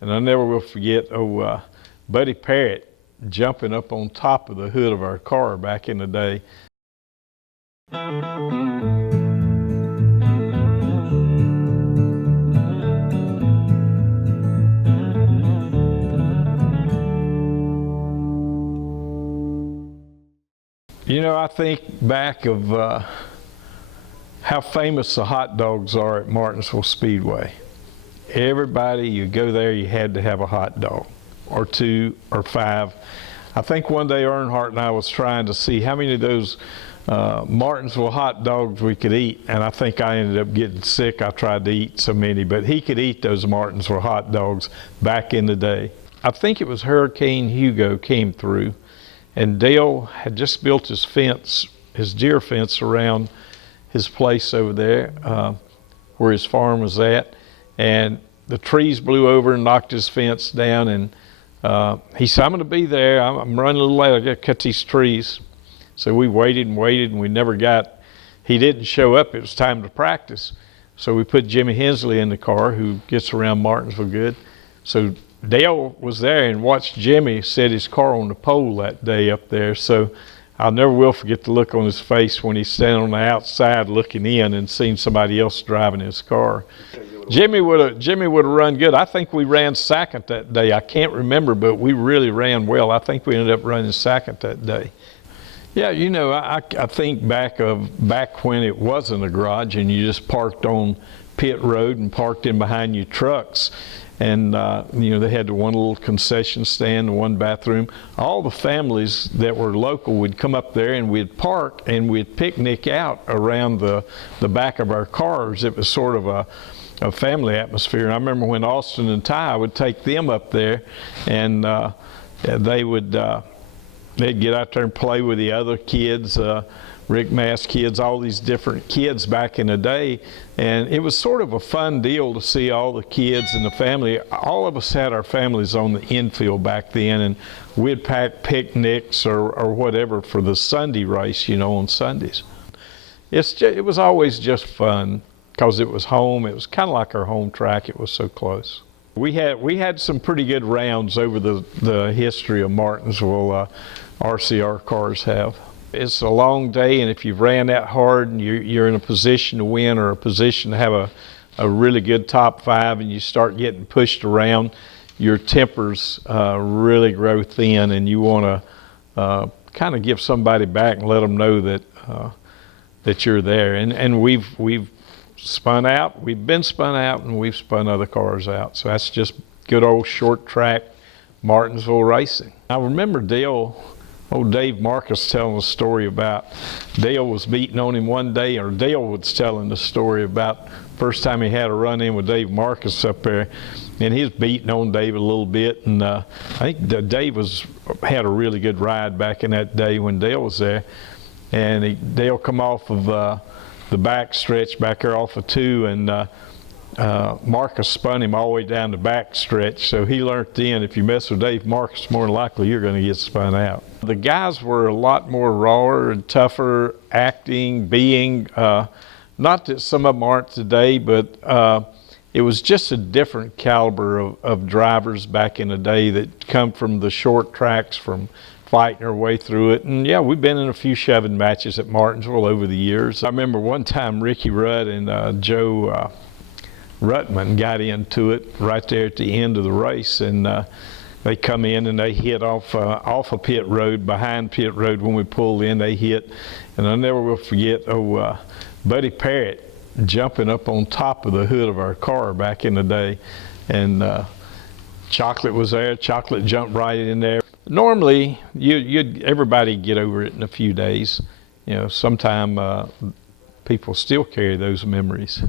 And I never will forget Buddy Parrott jumping up on top of the hood of our car back in the day. You know, I think back of how famous the hot dogs are at Martinsville Speedway. Everybody, you go there, you had to have a hot dog, or 2 or 5. I think one day Earnhardt and I was trying to see how many of those Martinsville hot dogs we could eat, and I think I ended up getting sick. I tried to eat so many, but he could eat those Martinsville hot dogs back in the day. I think it was Hurricane Hugo came through, and Dale had just built his fence, his deer fence around his place over there where his farm was at, and the trees blew over and knocked his fence down, and he said, I'm going to be there. I'm running a little late. I got to cut these trees. So we waited and waited, and we never got, he didn't show up. It was time to practice. So we put Jimmy Hensley in the car, who gets around Martinsville good. So Dale was there and watched Jimmy set his car on the pole that day up there. So I'll never will forget the look on his face when he's standing on the outside looking in and seeing somebody else driving his car. Jimmy would have run good. I think we ran second that day. I can't remember, but we really ran well. I think we ended up running second that day. Yeah, you know, I think back when it wasn't a garage and you just parked on pit road and parked in behind your trucks. And, you know, they had the one little concession stand, the one bathroom. All the families that were local would come up there, and we'd park and we'd picnic out around the back of our cars. It was sort of a family atmosphere. And I remember when Austin and Ty would take them up there, and they'd get out there and play with the other kids, Rick Mass kids, all these different kids back in the day. And it was sort of a fun deal to see all the kids and the family. All of us had our families on the infield back then, and we'd pack picnics or whatever for the Sunday race, you know, on Sundays. It was always just fun because it was home. It was kind of like our home track. It was so close. We had some pretty good rounds over the history of Martinsville. RCR cars have. It's a long day, and if you've ran that hard and you're in a position to win or a position to have a really good top 5, and you start getting pushed around, your tempers really grow thin, and you want to kind of give somebody back and let them know that you're there. And we've spun out, we've been spun out, and we've spun other cars out. So that's just good old short track Martinsville racing. I remember old Dave Marcus telling a story about Dale was beating on him one day, or Dale was telling the story about first time he had a run-in with Dave Marcus up there, and he was beating on Dave a little bit, and I think Dave had a really good ride back in that day when Dale was there, and Dale come off of the back stretch back there off of 2, and Marcus spun him all the way down the back stretch, so he learned then if you mess with Dave Marcus, more than likely you're going to get spun out. The guys were a lot more rawer and tougher acting, being, not that some of them aren't today, but it was just a different caliber of drivers back in the day that come from the short tracks, from fighting our way through it. And yeah, we've been in a few shoving matches at Martinsville over the years. I remember one time Ricky Rudd and Joe Ruttman got into it right there at the end of the race, and they come in and they hit off a pit road, behind pit road when we pulled in, they hit. And I never will forget Buddy Parrott jumping up on top of the hood of our car back in the day. And Chocolate was there. Chocolate jumped right in there. Normally, everybody get over it in a few days. You know, sometime people still carry those memories.